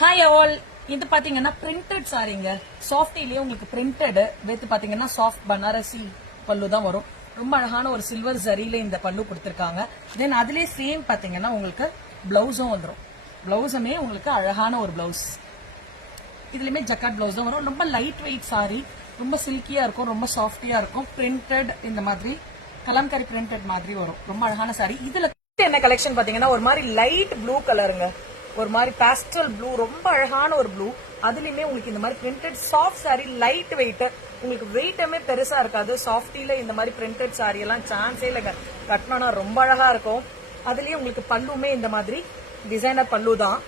Hi all, இது பாத்தீங்கன்னா printed சாரீங்க. சாஃப்டிலேயே உங்களுக்கு பிரிண்டட் வித் பாத்தீங்கன்னா சாஃப்ட் பனாரசி பல்லு தான் வரும். ரொம்ப அழகான ஒரு சில்வர் ஜரியில இந்த பல்லு கொடுத்திருக்காங்க. தென் அதுலயே சேம் பாத்தீங்கன்னா உங்களுக்கு பிளவுஸும் வந்துடும். பிளவுஸுமே உங்களுக்கு அழகான ஒரு பிளவுஸ். இதுலயுமே ஜக்காட் பிளவுஸ் தான் வரும். ரொம்ப லைட் வெயிட் சாரி, ரொம்ப சில்கியா இருக்கும், ரொம்ப சாஃப்டியா இருக்கும். பிரிண்டட் இந்த மாதிரி கலம்கரி பிரிண்டட் மாதிரி வரும். ரொம்ப அழகான சாரி. இதுல என்ன கலெக்ஷன் பாத்தீங்கன்னா ஒரு மாதிரி லைட் ப்ளூ கலருங்க, ஒரு மாதிரி பாஸ்டல் ப்ளூ, ரொம்ப அழகான ஒரு ப்ளூ. அதுலயுமே உங்களுக்கு இந்த மாதிரி printed soft sorry, light weight, உங்களுக்கு வெயிட்டுமே பெருசா இருக்காது. சாஃப்டில இந்த மாதிரி பிரிண்டட் சாரி எல்லாம் சான்ஸே இல்லைங்க. கட்டணும்னா ரொம்ப அழகா இருக்கும். அதுலயே உங்களுக்கு பல்லுமே இந்த மாதிரி டிசைனர் பல்லு தான்,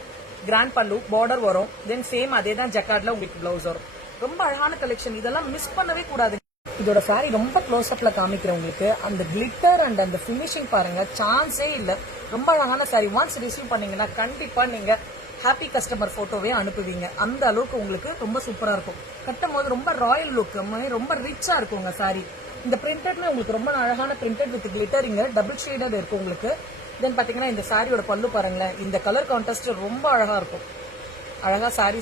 கிராண்ட் பல்லு, பார்டர் வரும். தென் சேம் அதே தான் ஜக்கார்ட்ல உங்களுக்கு பிளவுஸ் வரும். ரொம்ப அழகான கலெக்ஷன், இதெல்லாம் மிஸ் பண்ணவே கூடாது. இதோட சாரி ரொம்ப க்ளோஸ் அப்ல காமிக்கிறேன் உங்களுக்கு. அந்த கிளிட்டர் அண்ட் அந்த பினிஷிங் பாருங்க, சான்ஸே இல்ல. ரொம்ப அழகான சாரி. ஒன்ஸ் ரிசீவ் பண்ணீங்கன்னா கண்டிப்பா நீங்க ஹாப்பி கஸ்டமர் போட்டோவே அனுப்புவீங்க. அந்த அளவுக்கு உங்களுக்கு ரொம்ப சூப்பரா இருக்கும். கட்டும் போது ரொம்ப ராயல் லுக், ரொம்ப ரிச்சா இருக்குங்க சாரி. இந்த பிரிண்டட்ல உங்களுக்கு ரொம்ப அழகான பிரிண்டட் வித் கிளிட்டரிங்க, டபுள் ஷேடட் இருக்கு உங்களுக்கு. தென் பாத்தீங்கன்னா இந்த சாரியோட பல்லு பாருங்களேன், இந்த கலர் கான்ட்ராஸ்ட் ரொம்ப அழகா இருக்கும். அழகா சாரி.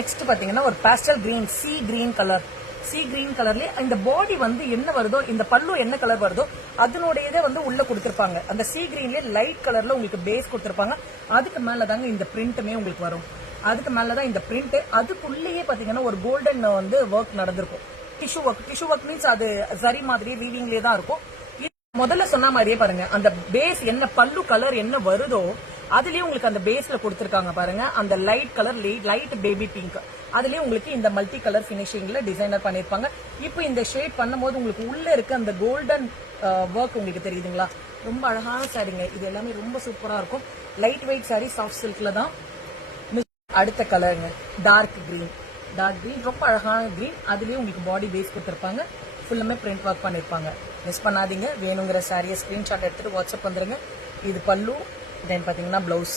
நெக்ஸ்ட் பாத்தீங்கன்னா ஒரு pastel green, C green colour. C green கலர்ல இந்த பாடி வந்து என்ன வருதோ, இந்த பல்லு என்ன கலர் வருதோ அதனுடையதே வந்து உள்ள கொடுத்திருப்பாங்க. அந்த சி கிரீன்லயே லைட் கலர்ல உங்களுக்கு பேஸ் கொடுத்திருப்பாங்க. அதுக்கு மேலதாங்க இந்த பிரிண்ட்டுமே உங்களுக்கு வரும். அதுக்கு மேலதான் இந்த பிரிண்ட். அதுக்குள்ளேயே பாத்தீங்கன்னா ஒரு கோல்டன் வந்து ஒர்க் நடந்திருக்கும். Tissue work. Tissue work means அது சரி மாதிரி வீவிங்லயே தான் இருக்கும். முதல்ல சொன்ன மாதிரியே பாருங்க, அந்த பேஸ் என்ன பல்லு கலர் என்ன வருதோ அதுலயே உங்களுக்கு அந்த பேஸ்ல கொடுத்திருக்காங்க பாருங்க. அந்த light colour, light baby pink, அதுலயே உங்களுக்கு இந்த மல்டி கலர் பினிஷிங்ல டிசைனர் பண்ணிருப்பாங்க. இப்போ இந்த ஷேட் பண்ணும்போது உங்களுக்கு உள்ள இருக்க அந்த கோல்டன் ஒர்க் உங்களுக்கு தெரியுதுங்களா? ரொம்ப அழகான சாரிங்க. இது எல்லாமே ரொம்ப சூப்பரா இருக்கும். லைட் வெயிட் சாரி, சாஃப்ட் சில்க்ல தான். அடுத்த கலருங்க டார்க் கிரீன். டார்க் கிரீன் ரொம்ப அழகான கிரீன். அதுலயே உங்களுக்கு பாடி பேஸ் கொடுத்திருப்பாங்க. ஃபுல்லுமே பிரிண்ட் ஒர்க் பண்ணிருப்பாங்க. மிஸ் பண்ணாதீங்க. வேணுங்கிற சாரியை ஸ்கிரீன்ஷாட் எடுத்துட்டு வாட்ஸ்அப் வந்துருங்க. இது பல்லு. தென் பாத்தீங்கன்னா பிளவுஸ்.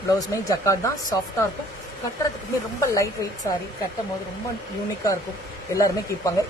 பிளவுஸ்மே ஜக்கார்ட் தான், சாஃப்டா இருக்கும். கட்டுறதுக்குமே ரொம்ப லைட் வெயிட் சாரி. கட்டும் போது ரொம்ப யூனிக்கா இருக்கும். எல்லாருமே கேட்பாங்க.